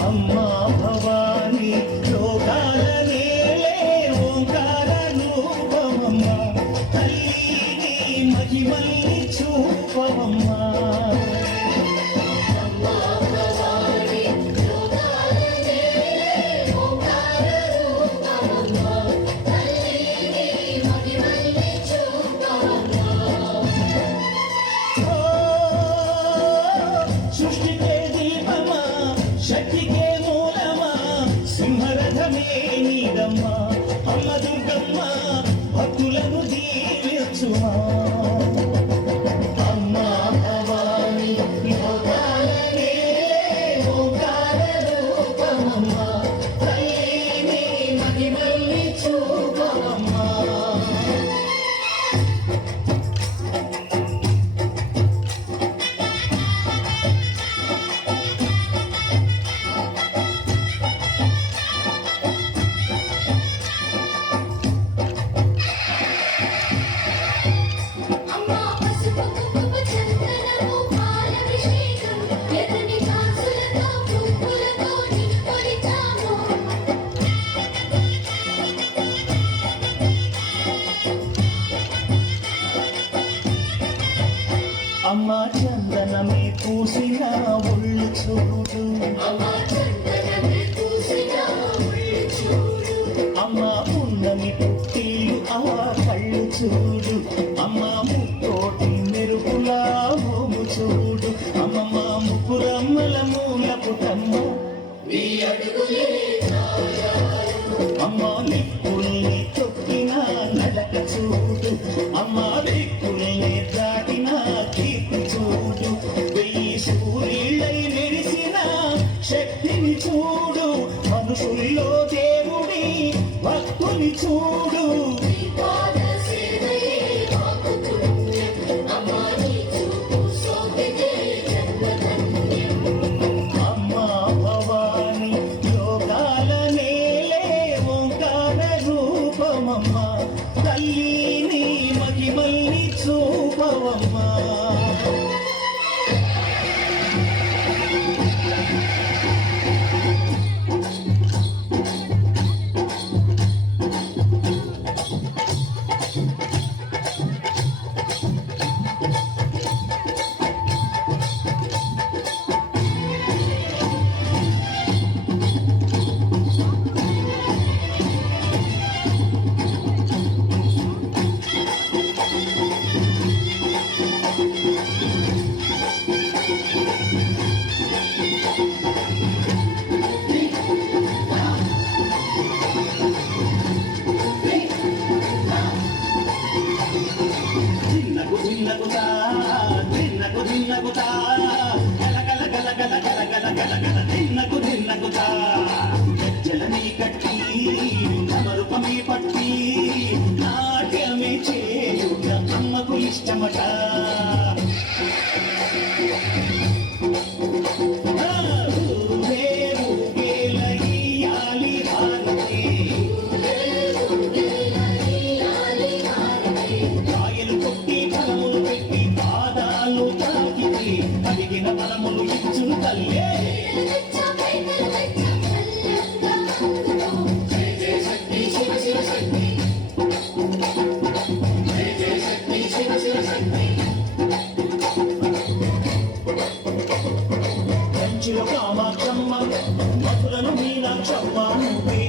అమ్మా భవాని లోకాల నేలే ఓంకార రూపమమ్మా తల్లి మహిమల్ని చూపమమ్మా సృష్టికే దీపమా శక్తికే మూలమా సింహరథమే నీదమ్మా అమ్మ దుర్గమ్మ భక్తులను దీవించుమా అమ్మా భవాని లోకాల నేలే ఓంకార రూపమమ్మా తల్లిని మహిమల్ని చూపమమ్మా అమ్మా చందనమే పూసిన ఒళ్ళు చూడు అమ్మా పున్నమి పుట్టిలు ఆ కళ్ళు చూడు అమ్మా ముక్కోటి మెరుపులా మోము చూడు అమ్మమ్మ ముగ్గురమ్మల మూల పుటమ్మ అమ్మా నిప్పుల్ని తొక్కిన నడక చూడు అమ్మా దిక్కుల్ని దాటిన కీర్తి చూడు వెయ్యి సూర్యులై మెరిసిన శక్తిని చూడు మనుషుల్లో దేవుడి భక్తుని చూడు అమ్మా భవాని లోకాల నేలే ఓంకార రూపమమ్మా తల్లిని మహిమల్ని చూపవమ్మా జలని కట్టి నమరుపమే పట్టి నాట్యమే చేయుట అమ్మకు ఇష్టమట కాయలు కొట్టి ఫలములు పెట్టి పాదాలు తాకితే అడిగిన ఫలములు ఇచ్చు తల్లే కంచిలో కామాక్షమ్మ మధురను మీనాక్షమ్మ నువ్వే